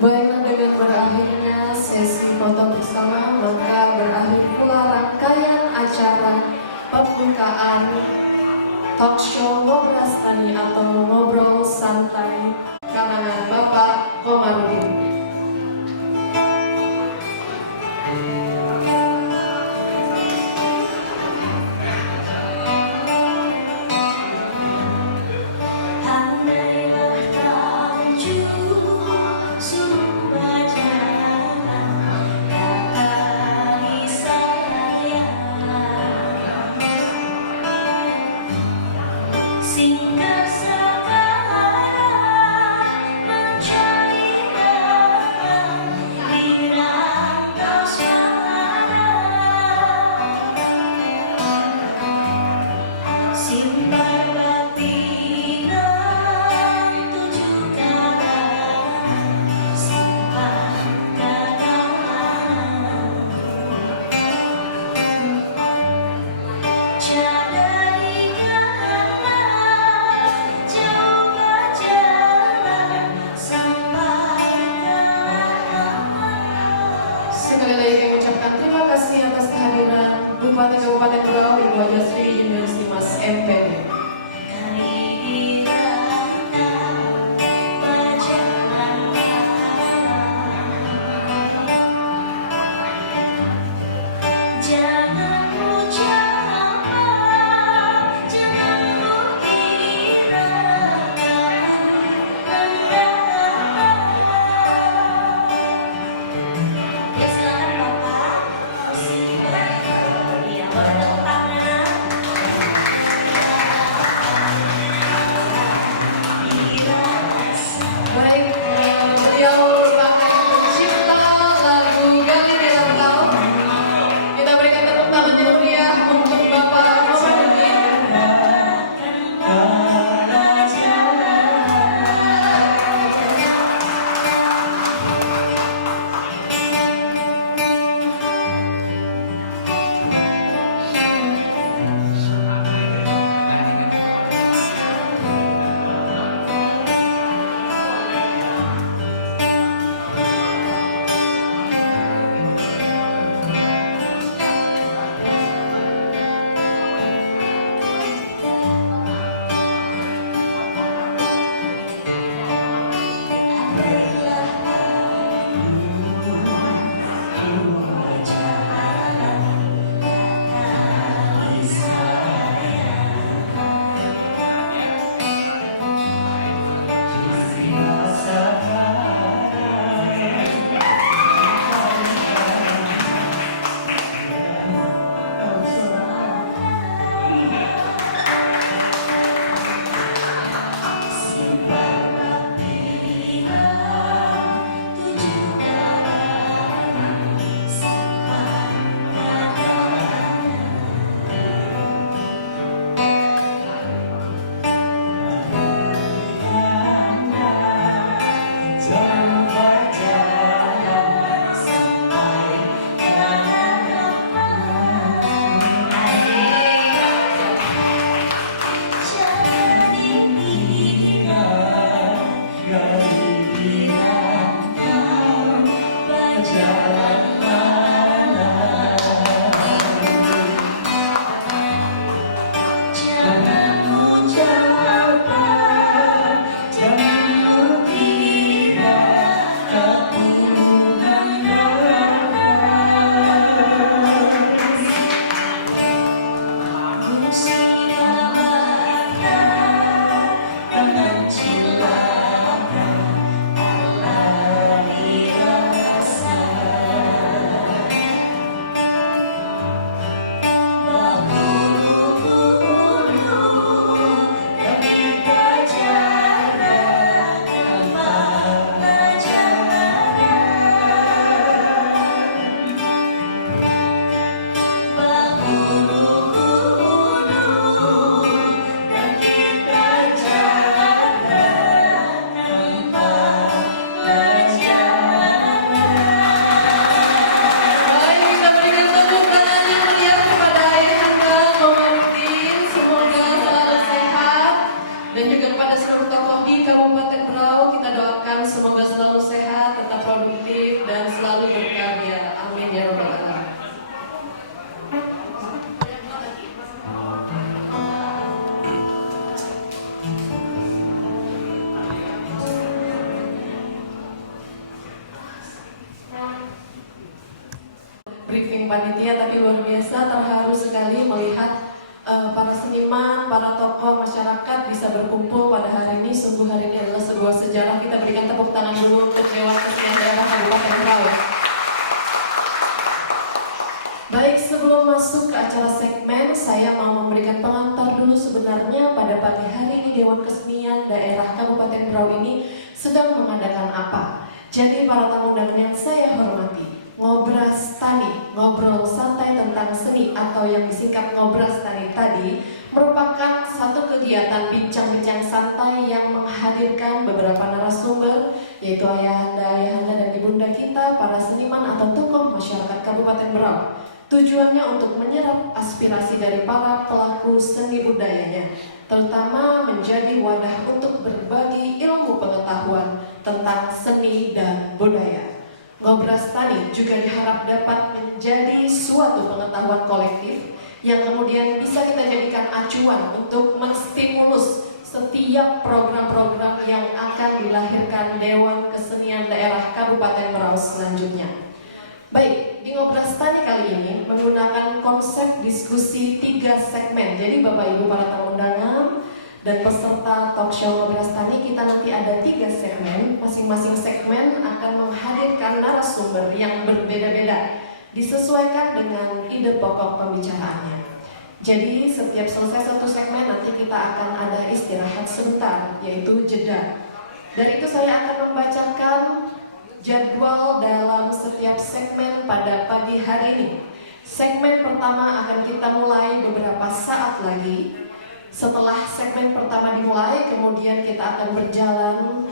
Baiklah, dengan berakhirnya sesi foto bersama, maka berakhir pula rangkaian acara pembukaan talk show Ngobras Tani atau Ngobrol Santai karangan Bapak Komarudin. Terima kasih atas kehadiran Bupati Kabupaten Berau, Ibu Haja Sri Indri Mas MPD. panitia, tapi luar biasa terharu sekali melihat para seniman, para tokoh masyarakat bisa berkumpul pada hari ini. Sungguh hari ini adalah sebuah sejarah. Kita berikan tepuk tangan dulu untuk Dewan Kesenian Daerah Kabupaten Berau. Baik, sebelum masuk ke acara segmen, saya mau memberikan pengantar dulu sebenarnya pada pagi hari ini Dewan Kesenian Daerah Kabupaten Berau ini sedang mengadakan apa. Jadi para tamu undangan yang saya hormati, Ngobras Tani, ngobrol santai tentang seni atau yang disingkat Ngobras Tani tadi merupakan satu kegiatan bincang-bincang santai yang menghadirkan beberapa narasumber, yaitu ayahanda dan ibunda kita, para seniman atau tokoh masyarakat Kabupaten Berau. Tujuannya untuk menyerap aspirasi dari para pelaku seni budayanya, terutama menjadi wadah untuk berbagi ilmu pengetahuan tentang seni dan budaya. Ngobras Tani juga diharap dapat menjadi suatu pengetahuan kolektif yang kemudian bisa kita jadikan acuan untuk menstimulus setiap program-program yang akan dilahirkan Dewan Kesenian Daerah Kabupaten Berau selanjutnya. Baik, di Ngobras Tani kali ini menggunakan konsep diskusi 3 segmen. Jadi Bapak Ibu para tamu undangan dan peserta talk show Ngobras Tani, kita nanti ada 3 segmen. Masing-masing segmen akan menghadirkan narasumber yang berbeda-beda, disesuaikan dengan ide pokok pembicaraannya. Jadi setiap selesai satu segmen nanti kita akan ada istirahat sebentar, yaitu jeda. Dan itu saya akan membacakan jadwal dalam setiap segmen pada pagi hari ini. Segmen pertama akan kita mulai beberapa saat lagi. Setelah segmen pertama dimulai, kemudian kita akan berjalan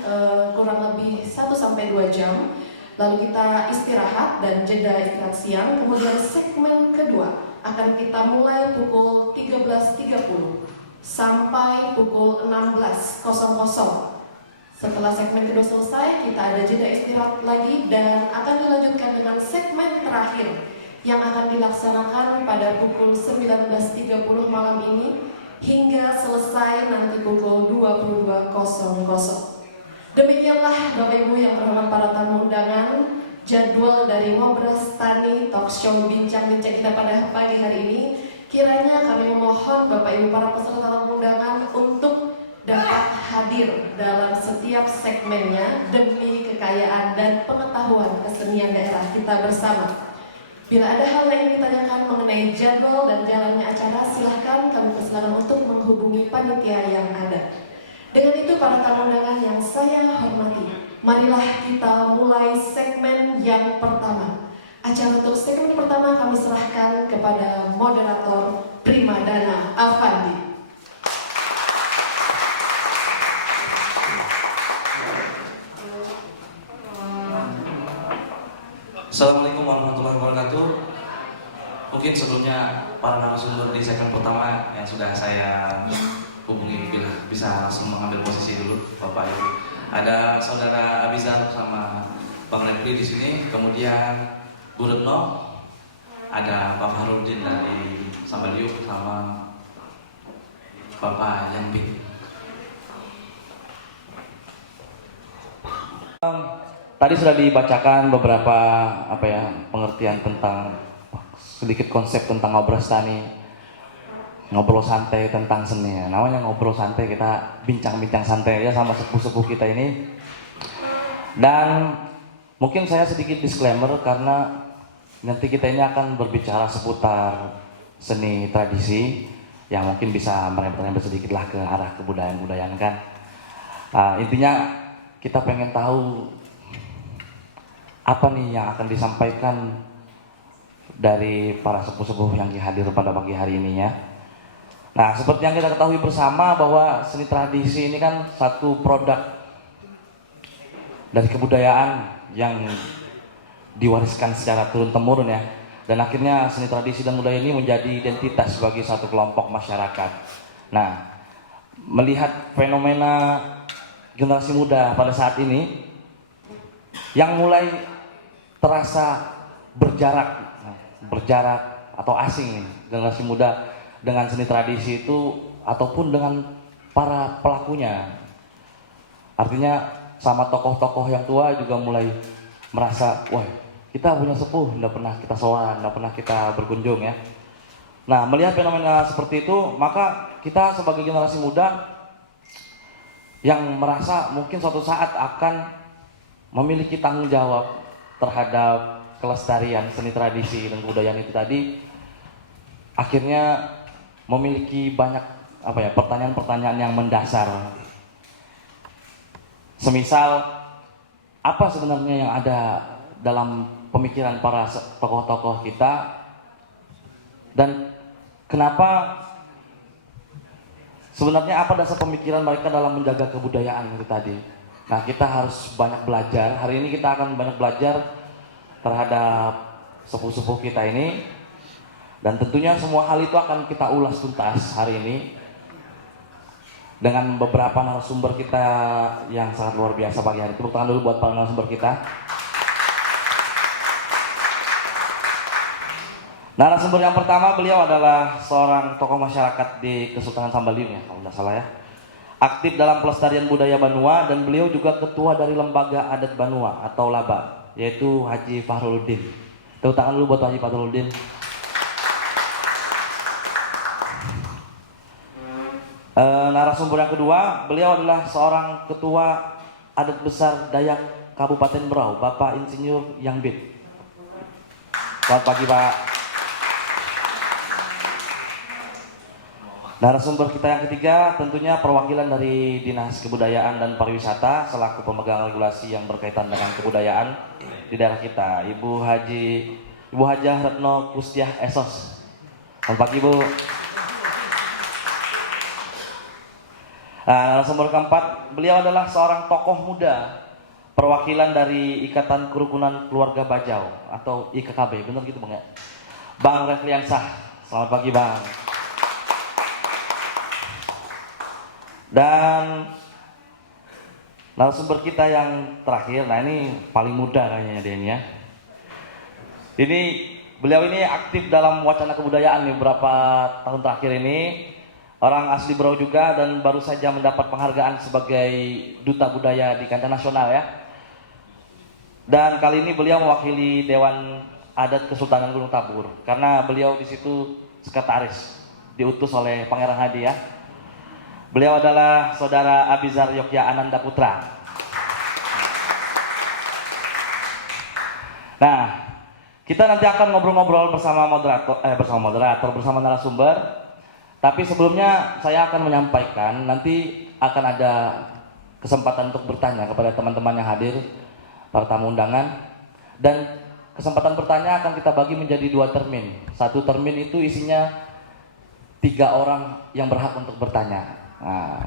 kurang lebih 1-2 jam. Lalu kita istirahat dan jeda istirahat siang. Kemudian segmen kedua akan kita mulai pukul 13.30 sampai pukul 16.00. Setelah segmen kedua selesai, kita ada jeda istirahat lagi dan akan dilanjutkan dengan segmen terakhir yang akan dilaksanakan pada pukul 19.30 malam ini hingga selesai nanti pukul 22.00. Demikianlah Bapak Ibu yang terhormat para tamu undangan, jadwal dari Ngobras Tani Talk Show bincang-bincang kita pada pagi hari ini. Kiranya kami memohon Bapak Ibu para peserta tamu undangan untuk dapat hadir dalam setiap segmennya demi kekayaan dan pengetahuan kesenian daerah kita bersama. Bila ada hal yang ditanyakan mengenai jadwal dan jalannya acara, silahkan kami persilakan untuk menghubungi panitia yang ada. Dengan itu para tamu undangan yang saya hormati, marilah kita mulai segmen yang pertama. Acara untuk segmen pertama kami serahkan kepada moderator Primadana Afandi. Assalamualaikum warahmatullahi wabarakatuh. Mungkin sebelumnya para narasumber di segmen pertama yang sudah saya hubungi bisa langsung mengambil posisi dulu, Bapak Ibu. Ada Saudara Abizar sama Bang Refli di sini, kemudian Bu Retno, ada Pak Fahrudin dari Sambaliuk sama Bapak Yangping. Tadi sudah dibacakan beberapa pengertian tentang sedikit konsep tentang Ngobras Tani, ngobrol santai tentang seni. Namanya ngobrol santai, kita bincang-bincang santai ya sama sepuh-sepuh kita ini. Dan mungkin saya sedikit disclaimer karena nanti kita ini akan berbicara seputar seni tradisi yang mungkin bisa merembet sedikit lah ke arah kebudayaan-budayaan kan. Intinya kita pengen tahu apa nih yang akan disampaikan dari para sepuh-sepuh yang hadir pada pagi hari ini ya. Nah, seperti yang kita ketahui bersama bahwa seni tradisi ini kan satu produk dari kebudayaan yang diwariskan secara turun-temurun ya. Dan akhirnya seni tradisi dan budaya ini menjadi identitas sebagai satu kelompok masyarakat. Nah, melihat fenomena generasi muda pada saat ini yang mulai terasa berjarak atau asing nih, generasi muda dengan seni tradisi itu ataupun dengan para pelakunya. Artinya sama tokoh-tokoh yang tua juga mulai merasa, wah kita punya sepuh, tidak pernah kita sowan, tidak pernah kita berkunjung ya. Nah, melihat fenomena seperti itu, maka kita sebagai generasi muda yang merasa mungkin suatu saat akan memiliki tanggung jawab terhadap kelestarian seni tradisi dan kebudayaan itu tadi, akhirnya memiliki banyak pertanyaan-pertanyaan yang mendasar. Semisal, apa sebenarnya yang ada dalam pemikiran para tokoh-tokoh kita, dan kenapa sebenarnya apa dasar pemikiran mereka dalam menjaga kebudayaan itu tadi. Nah, kita harus banyak belajar. Hari ini kita akan banyak belajar terhadap sepuh-sepuh kita ini, dan tentunya semua hal itu akan kita ulas tuntas hari ini dengan beberapa narasumber kita yang sangat luar biasa pagi hari. Tepuk tangan dulu buat para narasumber kita. Narasumber yang pertama, beliau adalah seorang tokoh masyarakat di Kesultanan Sambaliung ya, kalau tidak salah ya. Aktif dalam pelestarian budaya Banua, dan beliau juga ketua dari Lembaga Adat Banua atau LABA, yaitu Haji Fahruluddin. Tepuk tangan dulu buat Haji Fahruluddin. Narasumber yang kedua, beliau adalah seorang ketua adat besar Dayak Kabupaten Berau, Bapak Insinyur Yangbit. Selamat pagi, Pak. Narasumber kita yang ketiga tentunya perwakilan dari Dinas Kebudayaan dan Pariwisata selaku pemegang regulasi yang berkaitan dengan kebudayaan di daerah kita, Ibu Hajah Retno Kustiah Esos. Selamat pagi, Bu. Nah, narasumber keempat, beliau adalah seorang tokoh muda perwakilan dari Ikatan Kerukunan Keluarga Bajau atau IKKB, benar gitu Bang ya? Bang Refliansah. Selamat pagi, Bang. Dan narasumber kita yang terakhir, nah ini paling muda kayaknya dia ini ya. Beliau ini aktif dalam wacana kebudayaan nih beberapa tahun terakhir ini. Orang asli Berau juga, dan baru saja mendapat penghargaan sebagai duta budaya di kancah nasional ya. Dan kali ini beliau mewakili Dewan Adat Kesultanan Gunung Tabur karena beliau di situ sekretaris, diutus oleh Pangeran Hadi ya. Beliau adalah Saudara Abizar Yogya Ananda Putra. Nah, kita nanti akan ngobrol-ngobrol bersama bersama narasumber. Tapi sebelumnya saya akan menyampaikan, nanti akan ada kesempatan untuk bertanya kepada teman-teman yang hadir, para tamu undangan. Dan kesempatan bertanya akan kita bagi menjadi 2 termin. 1 termin itu isinya 3 orang yang berhak untuk bertanya. Nah,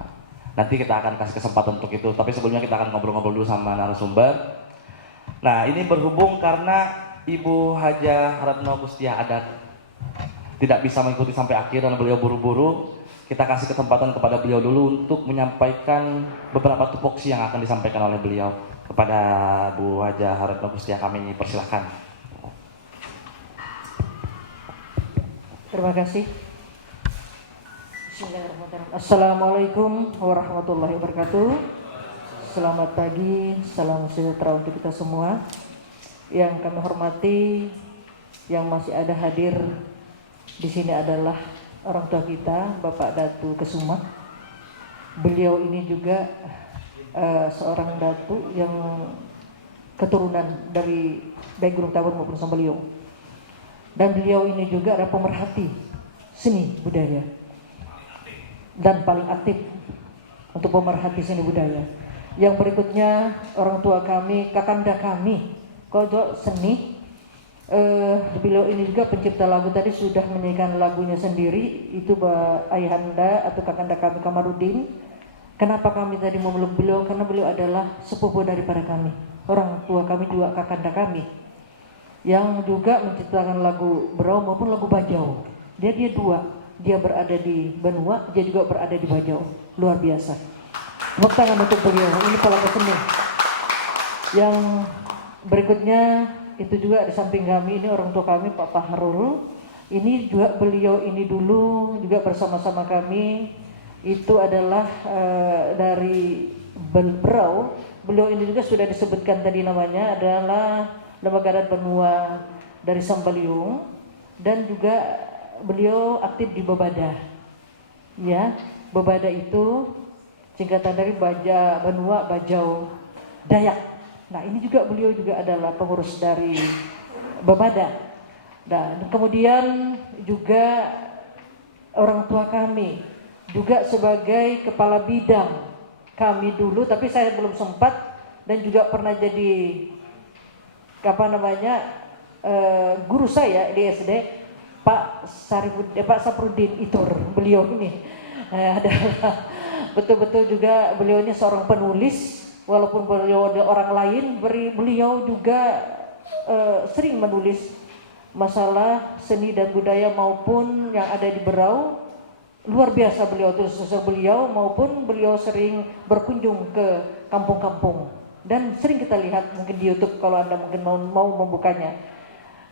nanti kita akan kasih kesempatan untuk itu. Tapi sebelumnya kita akan ngobrol-ngobrol dulu sama narasumber. Nah, ini berhubung karena Ibu Hajah Retno Kustiah Adat tidak bisa mengikuti sampai akhir dan beliau buru-buru, kita kasih kesempatan kepada beliau dulu untuk menyampaikan beberapa tupoksi yang akan disampaikan oleh beliau. Kepada Bu Hajah Retno Kustiah kami persilahkan. Terima kasih. Bismillahirrahmanirrahim. Assalamualaikum warahmatullahi wabarakatuh. Selamat pagi, salam sejahtera untuk kita semua. Yang kami hormati, yang masih ada hadir di sini adalah orang tua kita, Bapak Datu Kesuma. Beliau ini juga seorang datu yang keturunan dari baik Gunung Tabur maupun Sambaliung. Dan beliau ini juga adalah pemerhati seni budaya dan paling aktif untuk pemerhati seni budaya. Yang berikutnya orang tua kami, kakanda kami, Kojo Seni. Beliau ini juga pencipta lagu, tadi sudah menyanyikan lagunya sendiri, itu ayahanda atau kakanda kami Kamarudin. Kenapa kami tadi memeluk beliau? Karena beliau adalah sepupu daripada kami. Orang tua kami juga kakanda kami yang juga menciptakan lagu Berau maupun lagu Bajau. Dia 2, dia berada di Banua, dia juga berada di Bajau. Luar biasa. Tepuk tangan untuk beliau. Ini pelaku seni. Yang berikutnya itu juga di samping kami, ini orang tua kami Pak Fahrul. Ini juga beliau ini dulu juga bersama-sama kami. Itu adalah dari Berau. Beliau ini juga sudah disebutkan tadi namanya adalah Lembaga adat Benua dari Sambaliung, dan juga beliau aktif di Bebada. Ya, Bebada itu singkatan dari Baja Benua Bajau Dayak. Nah, ini juga beliau juga adalah pengurus dari Bebada. Dan kemudian juga orang tua kami juga sebagai kepala bidang kami dulu, tapi saya belum sempat, dan juga pernah jadi guru saya di SD, Pak Saprudin Itur. Beliau ini adalah betul-betul juga, beliau ini seorang penulis, walaupun beliau ada orang lain, beliau juga sering menulis masalah seni dan budaya maupun yang ada di Berau. Luar biasa beliau tulis beliau, maupun beliau sering berkunjung ke kampung-kampung, dan sering kita lihat mungkin di YouTube kalau Anda mungkin mau membukanya.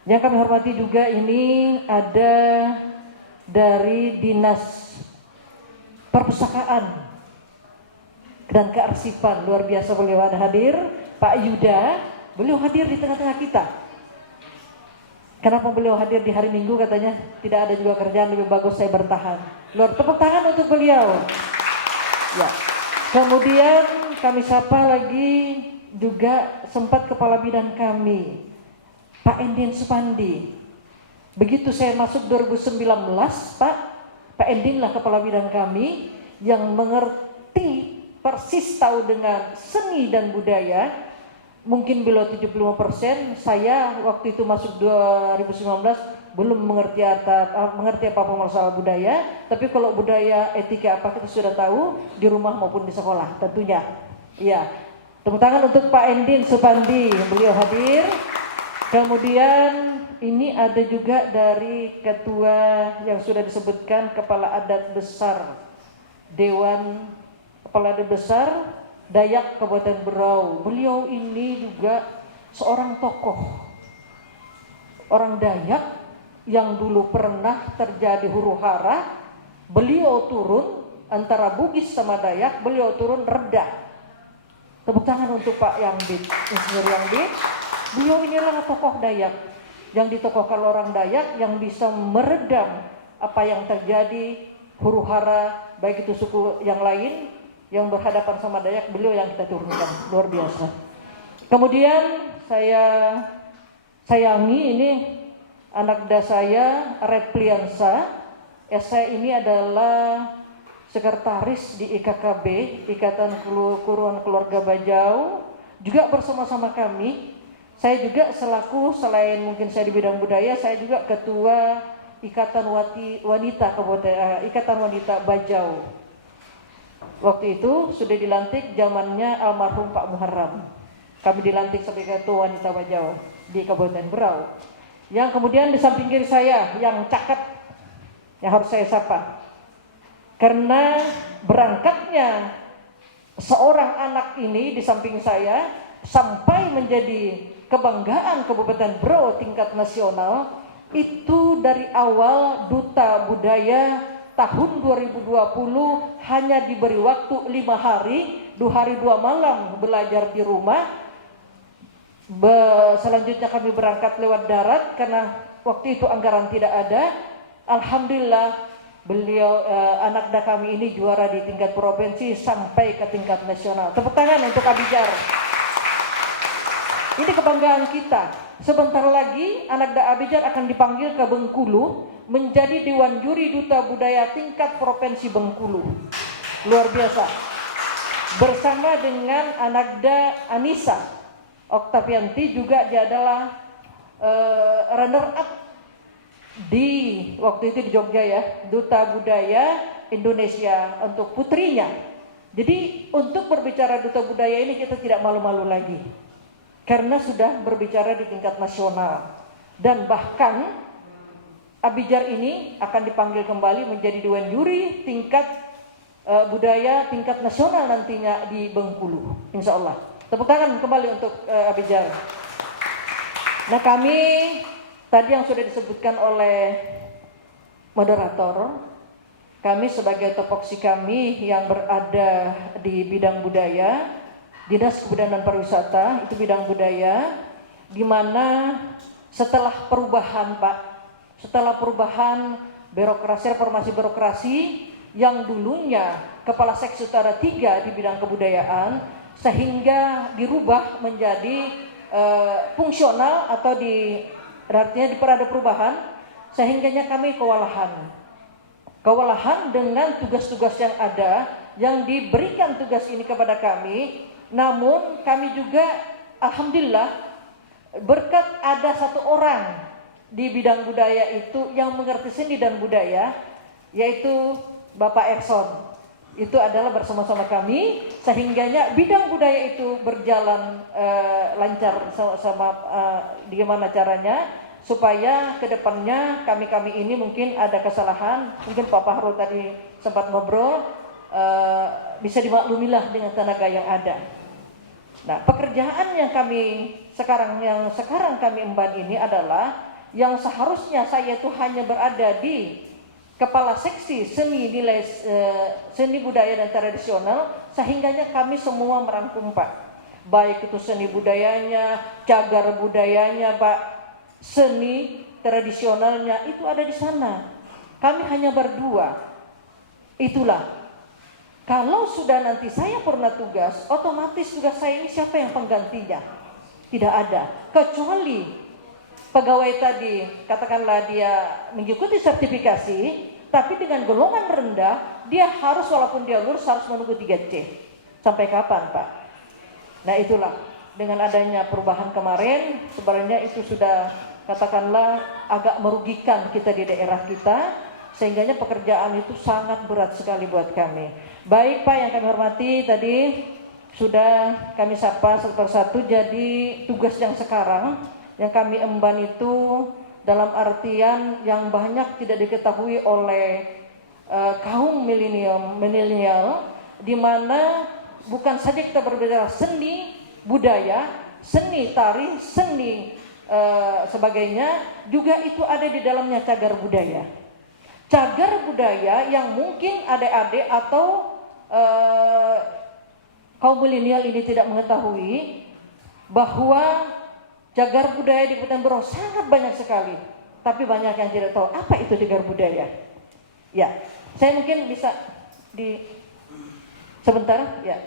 Yang kami hormati juga ini ada dari Dinas Perpustakaan dan Kearsipan, luar biasa beliau ada hadir, Pak Yuda, beliau hadir di tengah-tengah kita. Kenapa beliau hadir di hari Minggu? Katanya tidak ada juga kerjaan, lebih bagus saya bertahan. Luar tepuk tangan untuk beliau. Ya. Kemudian kami sapa lagi juga sempat kepala bidang kami, Pak Endin Supandi. Begitu saya masuk 2019, Pak Endin lah kepala bidang kami yang mengerti persis, tahu dengan seni dan budaya. Mungkin below 75%, saya waktu itu masuk 2019 belum mengerti apa masalah budaya, tapi kalau budaya etika apa kita sudah tahu di rumah maupun di sekolah tentunya. Iya. Tepuk tangan untuk Pak Endin Supandi, beliau hadir. Kemudian ini ada juga dari ketua yang sudah disebutkan, Kepala Adat Besar Dewan Kepala Adat Besar Dayak Kabupaten Berau. Beliau ini juga seorang tokoh orang Dayak yang dulu pernah terjadi huru-hara. Beliau turun antara Bugis sama Dayak, beliau turun reda. Tepuk tangan untuk Pak Yangbit, Insinyur Yangbit. Beliau inilah tokoh Dayak yang ditokohkan orang Dayak yang bisa meredam apa yang terjadi huru-hara, baik itu suku yang lain yang berhadapan sama Dayak, beliau yang kita turunkan, luar biasa. Kemudian saya sayangi ini anak saya Repliansa. Saya ini adalah sekretaris di IKKB, Ikatan Kerukunan Keluarga Bajau, juga bersama-sama kami. Saya juga selaku, selain mungkin saya di bidang budaya, saya juga ketua Ikatan Wanita Bajau. Waktu itu sudah dilantik zamannya almarhum Pak Muharram. Kami dilantik sebagai ketua wanita Bajau di Kabupaten Berau. Yang kemudian di samping kiri saya yang cakep, yang harus saya sapa. Karena berangkatnya seorang anak ini di samping saya sampai menjadi kebanggaan Kabupaten Berau tingkat nasional, itu dari awal Duta Budaya tahun 2020 hanya diberi waktu 5 hari, 2 hari 2 malam belajar di rumah. Selanjutnya kami berangkat lewat darat karena waktu itu anggaran tidak ada. Alhamdulillah beliau anak kami ini juara di tingkat provinsi sampai ke tingkat nasional. Tepuk tangan untuk Abijar. Ini kebanggaan kita. Sebentar lagi anak Abijar akan dipanggil ke Bengkulu menjadi Dewan Juri Duta Budaya tingkat Provinsi Bengkulu. Luar biasa. Bersama dengan Anakda Anissa Oktavianti, juga dia adalah runner up di waktu itu di Jogja ya, Duta Budaya Indonesia untuk putrinya. Jadi untuk berbicara Duta Budaya ini kita tidak malu-malu lagi, karena sudah berbicara di tingkat nasional. Dan bahkan Abijar ini akan dipanggil kembali menjadi Dewan Juri tingkat budaya tingkat nasional nantinya di Bengkulu, insya Allah. Tepuk tangan kembali untuk Abijar. Nah, kami tadi yang sudah disebutkan oleh moderator, kami sebagai topoksi kami yang berada di bidang budaya, Dinas Kebudayaan dan Pariwisata, itu bidang budaya, di mana setelah perubahan Pak, setelah perubahan birokrasi, reformasi birokrasi yang dulunya kepala seksi utara 3 di bidang kebudayaan sehingga dirubah menjadi fungsional atau artinya diperada perubahan sehingganya kami kewalahan dengan tugas-tugas yang ada yang diberikan tugas ini kepada kami. Namun kami juga alhamdulillah berkat ada satu orang di bidang budaya itu yang mengerti seni dan budaya, yaitu Bapak Erson. Itu adalah bersama-sama kami sehingganya bidang budaya itu berjalan lancar sama gimana caranya supaya kedepannya kami ini mungkin ada kesalahan, mungkin Pak Fahrul tadi sempat ngobrol, bisa dimaklumilah dengan tenaga yang ada. Nah, pekerjaan yang sekarang kami emban ini adalah yang seharusnya saya itu hanya berada di kepala seksi seni budaya dan tradisional, sehingganya kami semua merangkum Pak, baik itu seni budayanya, cagar budayanya Pak, seni tradisionalnya itu ada di sana. Kami hanya berdua. Itulah, kalau sudah nanti saya purna tugas, otomatis tugas saya ini siapa yang penggantinya? Tidak ada, kecuali pegawai tadi katakanlah dia mengikuti sertifikasi, tapi dengan golongan rendah, dia harus walaupun dia lulus harus menunggu 3C. Sampai kapan Pak? Nah itulah, dengan adanya perubahan kemarin, sebenarnya itu sudah katakanlah agak merugikan kita di daerah kita, sehingganya pekerjaan itu sangat berat sekali buat kami. Baik Pak yang kami hormati, tadi sudah kami sapa satu persatu. Jadi tugas yang sekarang yang kami emban itu dalam artian yang banyak tidak diketahui oleh kaum milenial, di mana bukan saja kita berbicara seni budaya, seni tari, seni sebagainya, juga itu ada di dalamnya cagar budaya. Cagar budaya yang mungkin adik-adik atau kaum milenial ini tidak mengetahui bahwa cagar budaya di Kabupaten Berau sangat banyak sekali, tapi banyak yang tidak tahu apa itu cagar budaya. Ya, saya mungkin bisa sebentar ya.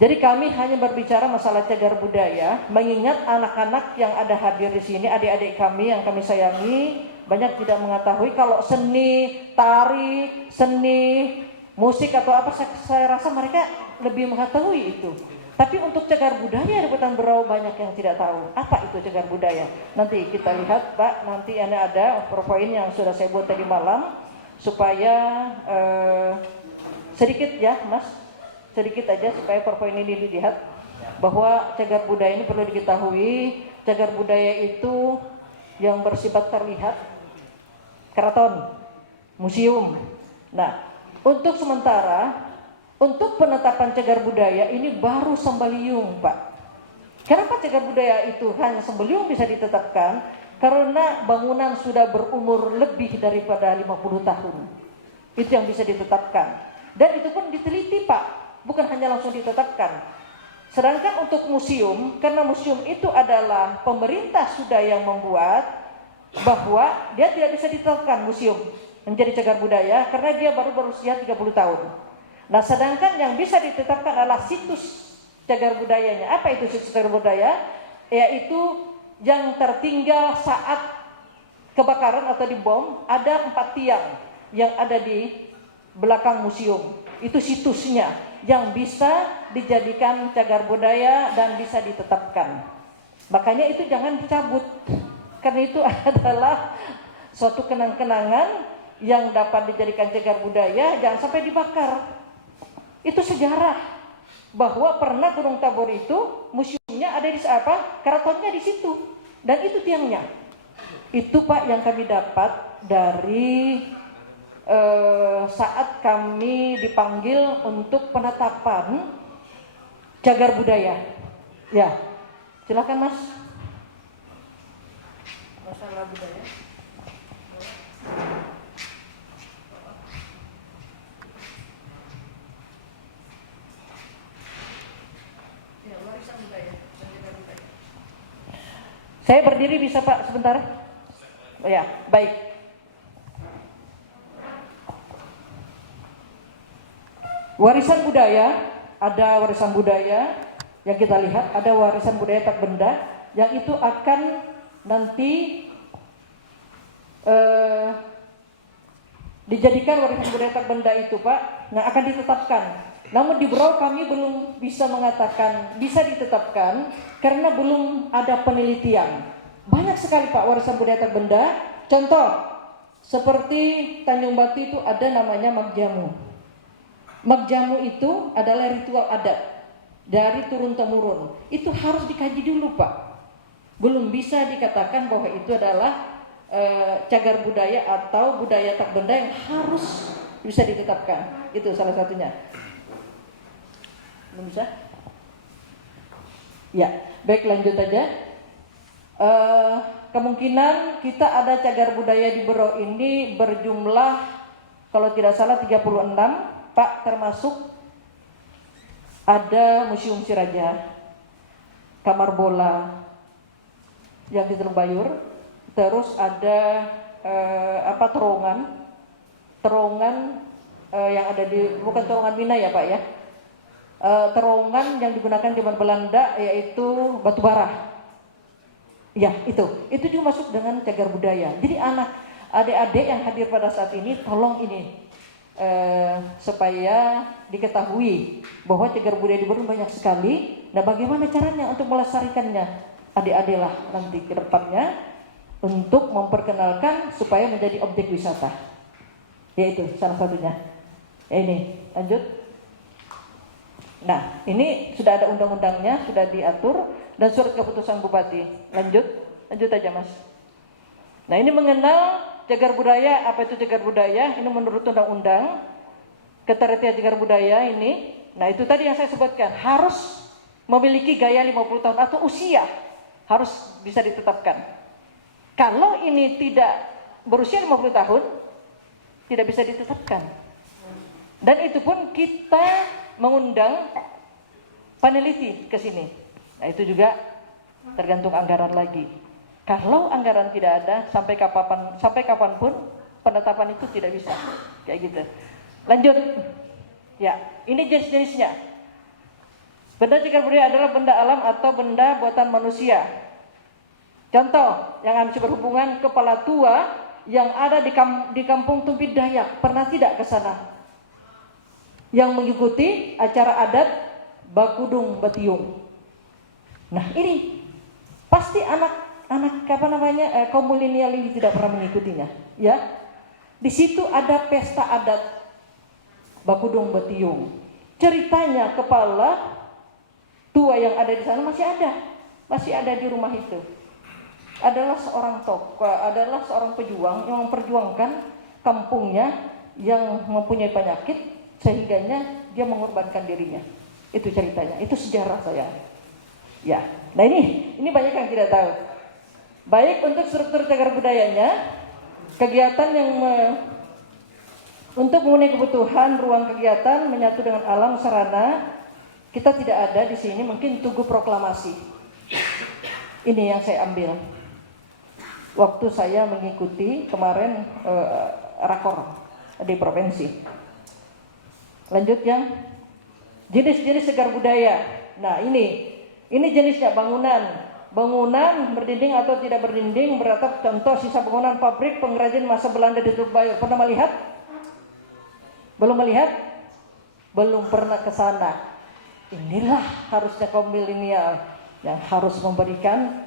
Jadi kami hanya berbicara masalah cagar budaya, mengingat anak-anak yang ada hadir di sini, adik-adik kami yang kami sayangi, banyak tidak mengetahui kalau seni tari, seni musik atau apa, saya rasa mereka lebih mengetahui itu. Tapi untuk cagar budaya di Kabupaten Berau banyak yang tidak tahu apa itu cagar budaya. Nanti kita lihat Pak, nanti ada PowerPoint yang sudah saya buat tadi malam supaya sedikit ya Mas, sedikit aja supaya PowerPoint ini dilihat bahwa cagar budaya ini perlu diketahui. Cagar budaya itu yang bersifat terlihat, keraton, museum. Nah, untuk sementara untuk penetapan cagar budaya ini baru Sembaliung Pak. Kenapa cagar budaya itu hanya Sembaliung bisa ditetapkan? Karena bangunan sudah berumur lebih daripada 50 tahun. Itu yang bisa ditetapkan. Dan itu pun diteliti Pak, bukan hanya langsung ditetapkan. Sedangkan untuk museum, karena museum itu adalah pemerintah sudah yang membuat, bahwa dia tidak bisa ditetapkan museum menjadi cagar budaya karena dia baru berusia 30 tahun. Nah, sedangkan yang bisa ditetapkan adalah situs cagar budayanya. Apa itu situs cagar budaya? Yaitu yang tertinggal saat kebakaran atau dibom, ada 4 tiang yang ada di belakang museum. Itu situsnya yang bisa dijadikan cagar budaya dan bisa ditetapkan. Makanya itu jangan dicabut, karena itu adalah suatu kenang-kenangan yang dapat dijadikan cagar budaya, jangan sampai dibakar. Itu sejarah bahwa pernah Gunung Tabor itu museumnya ada di keratonnya di situ, dan itu tiangnya. Itu Pak yang kami dapat dari saat kami dipanggil untuk penetapan cagar budaya. Ya, silakan Mas. Masalah budaya. Ya, warisan budaya dan cagar budaya. Saya berdiri bisa Pak sebentar? Oh ya, baik. Warisan budaya, ada warisan budaya yang kita lihat, ada warisan budaya tak benda yang itu akan nanti dijadikan warisan budaya tak benda itu Pak, nah akan ditetapkan. Namun di Berau kami belum bisa mengatakan bisa ditetapkan karena belum ada penelitian. Banyak sekali Pak warisan budaya tak benda. Contoh seperti Tanjung Batu itu ada namanya Magjamu. Magjamu itu adalah ritual adat dari turun temurun. Itu harus dikaji dulu Pak. Belum bisa dikatakan bahwa itu adalah cagar budaya atau budaya tak benda yang harus bisa ditetapkan. Itu salah satunya. Belum bisa? Ya, baik lanjut aja. Kemungkinan kita ada cagar budaya di Berau ini berjumlah kalau tidak salah 36 Pak, termasuk ada Museum Siraja, kamar bola yang di Teluk Bayur, terus ada terowongan yang ada di, bukan terowongan Mina ya Pak ya, terowongan yang digunakan zaman Belanda yaitu batu bara. Ya itu juga masuk dengan cagar budaya. Jadi adik-adik yang hadir pada saat ini tolong ini supaya diketahui bahwa cagar budaya di Berau banyak sekali. Nah bagaimana caranya untuk melestarikannya? Adik-adik lah nanti ke depannya untuk memperkenalkan supaya menjadi objek wisata. Yaitu salah satunya. Ini lanjut. Nah ini sudah ada undang-undangnya, sudah diatur dan surat keputusan bupati. Lanjut aja Mas. Nah ini mengenal cagar budaya, apa itu cagar budaya? Ini menurut undang-undang ketertiban cagar budaya ini. Nah itu tadi yang saya sebutkan, harus memiliki gaya 50 tahun atau usia harus bisa ditetapkan. Kalau ini tidak berusia 50 tahun, tidak bisa ditetapkan. Dan itu pun kita mengundang peneliti ke sini. Nah itu juga tergantung anggaran lagi. Kalau anggaran tidak ada, sampai kapanpun penetapan itu tidak bisa, kayak gitu. Lanjut, ya ini jenis-jenisnya. Benda cagar budaya adalah benda alam atau benda buatan manusia. Contoh yang masih berhubungan kepala tua yang ada di kampung Tumpit Dayak. Pernah tidak ke sana? Yang mengikuti acara adat Bakudung Batiung. Nah ini pasti anak kaum milenial ini tidak pernah mengikutinya, ya. Di situ ada pesta adat Bakudung Batiung. Ceritanya kepala tua yang ada di sana masih ada di rumah itu. Adalah seorang tokoh, adalah seorang pejuang yang memperjuangkan kampungnya yang mempunyai penyakit sehingganya dia mengorbankan dirinya. Itu ceritanya, itu sejarah saya. Ya, nah ini banyak yang tidak tahu. Baik untuk struktur cagar budayanya, kegiatan yang untuk memenuhi kebutuhan ruang kegiatan menyatu dengan alam sarana, kita tidak ada di sini. Mungkin Tugu Proklamasi. Ini yang saya ambil waktu saya mengikuti kemarin rakor di provinsi. Lanjut yang jenis-jenis cagar budaya. Nah ini jenisnya bangunan berdinding atau tidak berdinding beratap. Contoh sisa bangunan pabrik pengrajin masa Belanda di Teluk Bayur. Pernah melihat? Belum melihat? Belum pernah ke sana. Inilah harusnya kaum milenial yang harus memberikan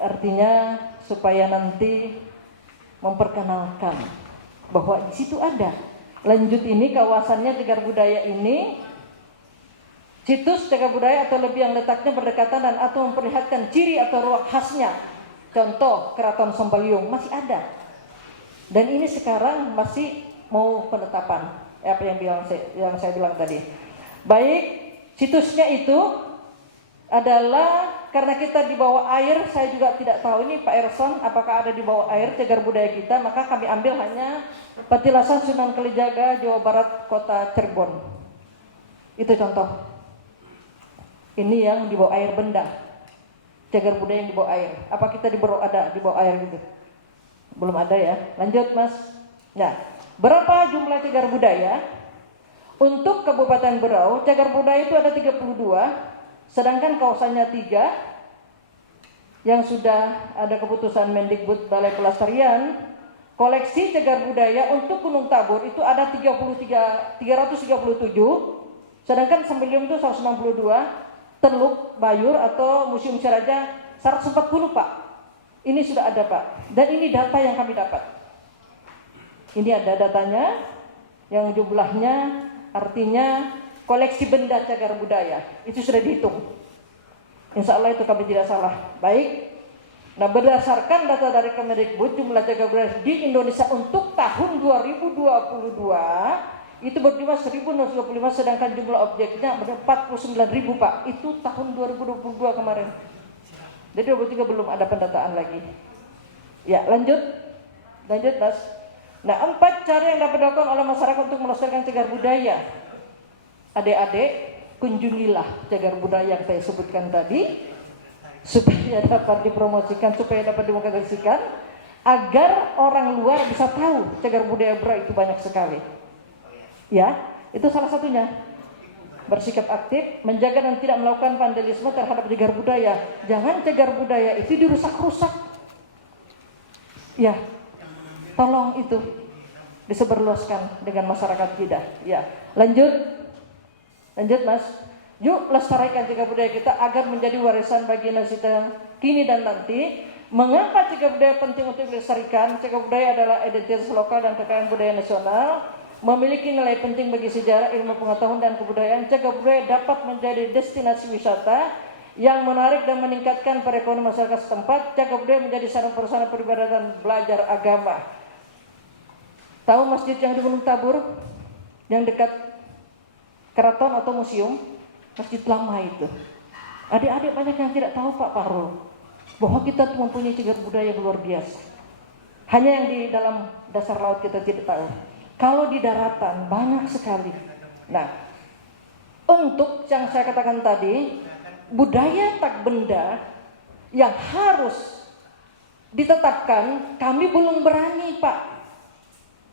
artinya supaya nanti memperkenalkan bahwa di situ ada. Lanjut ini kawasannya cagar budaya ini. Situs cagar budaya atau lebih yang letaknya berdekatan dan atau memperlihatkan ciri atau ruang khasnya. Contoh Keraton Sambaliung masih ada. Dan ini sekarang masih mau penetapan. Apa yang saya bilang tadi. Baik, situsnya itu adalah karena kita di bawah air, saya juga tidak tahu ini Pak Erson apakah ada di bawah air cagar budaya kita, maka kami ambil hanya Petilasan Sunan Kalijaga, Jawa Barat, Kota Cirebon. Itu contoh. Ini yang di bawah air benda cagar budaya yang di bawah air. Apa kita ada di bawah air gitu? Belum ada ya. Lanjut Mas. Nah, berapa jumlah cagar budaya? Untuk Kabupaten Berau, cagar budaya itu ada 32, sedangkan kawasannya 3 yang sudah ada keputusan Mendikbud Balai Pelestarian. Koleksi cagar budaya untuk Gunung Tabur itu ada 337, sedangkan Sembelium itu 162, Teluk Bayur atau Museum Siraja 140 Pak. Ini sudah ada Pak, dan ini data yang kami dapat. Ini ada datanya, yang jumlahnya artinya koleksi benda cagar budaya itu sudah dihitung. Insya Allah itu kami tidak salah. Baik. Nah, berdasarkan data dari Kemendikbud, jumlah cagar budaya di Indonesia untuk tahun 2022 itu berjumlah 1.025, sedangkan jumlah objeknya 49.000 Pak. Itu tahun 2022 kemarin. Jadi 2023 belum ada pendataan lagi. Ya, lanjut Mas. Nah, 4 cara yang dapat dilakukan oleh masyarakat untuk melestarikan cagar budaya. Adik-adik, kunjungilah cagar budaya yang saya sebutkan tadi, supaya dapat dipromosikan, supaya dapat dimodifikasikan, agar orang luar bisa tahu cagar budaya Berau itu banyak sekali. Ya, itu salah satunya. Bersikap aktif, menjaga dan tidak melakukan vandalisme terhadap cagar budaya. Jangan cagar budaya itu dirusak-rusak. Ya, tolong itu disebarluaskan dengan masyarakat kita. Ya, lanjut Mas. Yuk lestarikan cagar budaya kita agar menjadi warisan bagi generasi kini dan nanti. Mengapa cagar budaya penting untuk dilestarikan? Cagar budaya adalah identitas lokal dan kekayaan budaya nasional, memiliki nilai penting bagi sejarah, ilmu pengetahuan dan kebudayaan. Cagar budaya dapat menjadi destinasi wisata yang menarik dan meningkatkan perekonomian masyarakat setempat. Cagar budaya menjadi sarana perasaan peribadatan belajar agama. Tahu masjid yang di Gunung Tabur, yang dekat keraton atau museum, masjid lama itu. Adik-adik banyak yang tidak tahu Pak Fahrul, bahwa kita tuh mempunyai cagar budaya yang luar biasa. Hanya yang di dalam dasar laut kita tidak tahu. Kalau di daratan banyak sekali. Nah, untuk yang saya katakan tadi, budaya tak benda yang harus ditetapkan, kami belum berani Pak.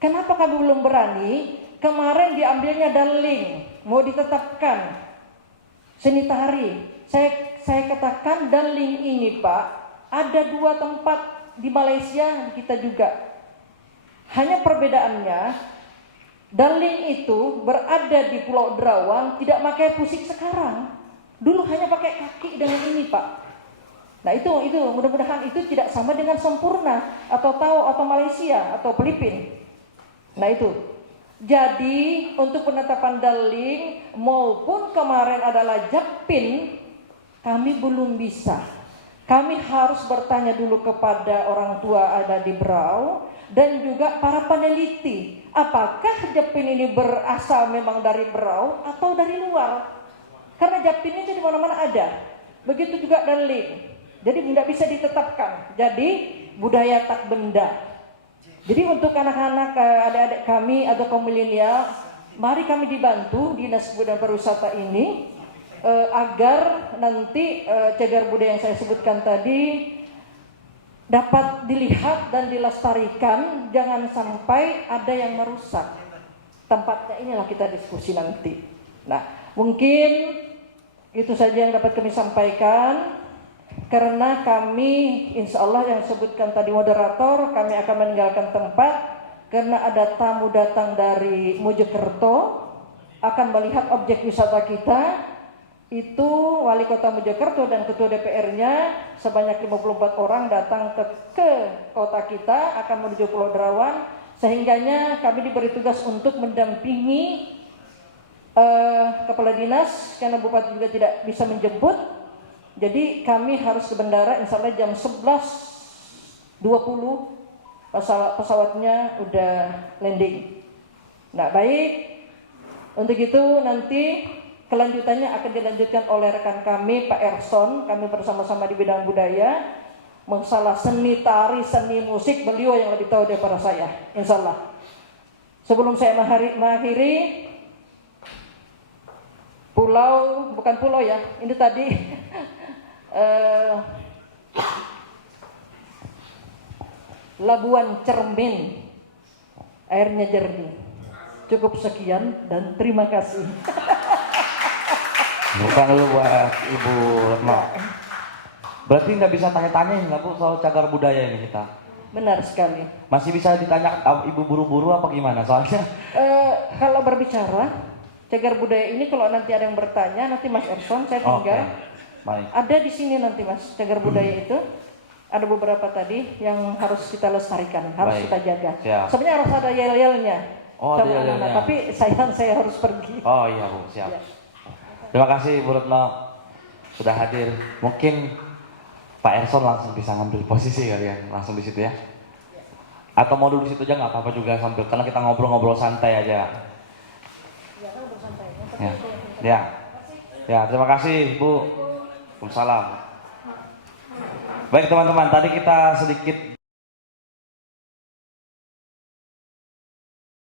Kenapa kami belum berani? Kemarin diambilnya Danling, mau ditetapkan seni tari. Saya katakan Danling ini Pak, ada 2 tempat di Malaysia, kita juga. Hanya perbedaannya, Danling itu berada di Pulau Derawan, tidak pakai pusik sekarang. Dulu hanya pakai kaki dengan ini Pak. Nah itu mudah-mudahan itu tidak sama dengan sempurna atau Tao atau Malaysia atau Filipina. Nah itu. Jadi untuk penetapan Danling maupun kemarin adalah Japin, kami belum bisa. Kami harus bertanya dulu kepada orang tua ada di Berau dan juga para peneliti, apakah Japin ini berasal memang dari Berau atau dari luar? Karena Japin itu di mana-mana ada. Begitu juga Danling. Jadi tidak bisa ditetapkan. Jadi budaya tak benda. Jadi untuk anak-anak adik-adik kami atau kaum milenial, mari kami dibantu Dinas Kebudayaan Pariwisata ini agar nanti cagar budaya yang saya sebutkan tadi dapat dilihat dan dilestarikan, jangan sampai ada yang merusak. Tempatnya inilah kita diskusi nanti. Nah, mungkin itu saja yang dapat kami sampaikan. Karena kami insya Allah yang sebutkan tadi moderator, kami akan meninggalkan tempat karena ada tamu datang dari Mojokerto akan melihat objek wisata kita. Itu Wali Kota Mojokerto dan Ketua DPR-nya sebanyak 54 orang datang ke kota kita akan menuju Pulau Derawan. Sehingganya kami diberi tugas untuk mendampingi Kepala Dinas karena Bupati juga tidak bisa menjemput. Jadi kami harus ke bandara insya Allah jam 11.20 pesawatnya udah landing. Nah baik, untuk itu nanti kelanjutannya akan dilanjutkan oleh rekan kami Pak Erson. Kami bersama-sama di bidang budaya, masalah seni tari, seni musik, beliau yang lebih tahu daripada saya insya Allah. Sebelum saya mengakhiri, bukan pulau ya, ini tadi Labuan Cermin, airnya jernih. Cukup sekian dan terima kasih. Bukan lu buat Ibu Retno. Berarti nggak bisa tanya-tanyain nggak Bu soal cagar budaya ini kita? Benar sekali. Masih bisa ditanya Ibu buru-buru apa gimana? Soalnya Kalau berbicara cagar budaya ini, kalau nanti ada yang bertanya, nanti Mas Erson saya tinggal. Baik. Ada di sini nanti Mas, cagar budaya itu. Ada beberapa tadi yang harus kita lestarikan, harus Baik. kita jaga. Siap. Sebenarnya harus ada yel-yelnya. Oh, ada sama anak-anak. yel-yelnya. Tapi sayang saya harus pergi. Oh iya Bu, siap. Ya. Terima kasih Bu Retno sudah hadir. Mungkin Pak Erson langsung bisa ngambil posisi kali ya, langsung di situ ya. Atau mau dulu di situ aja nggak apa-apa juga sambil, karena kita ngobrol-ngobrol santai aja. Ya, ya, terima kasih Bu. Waalaikumsalam. Baik teman-teman, tadi kita sedikit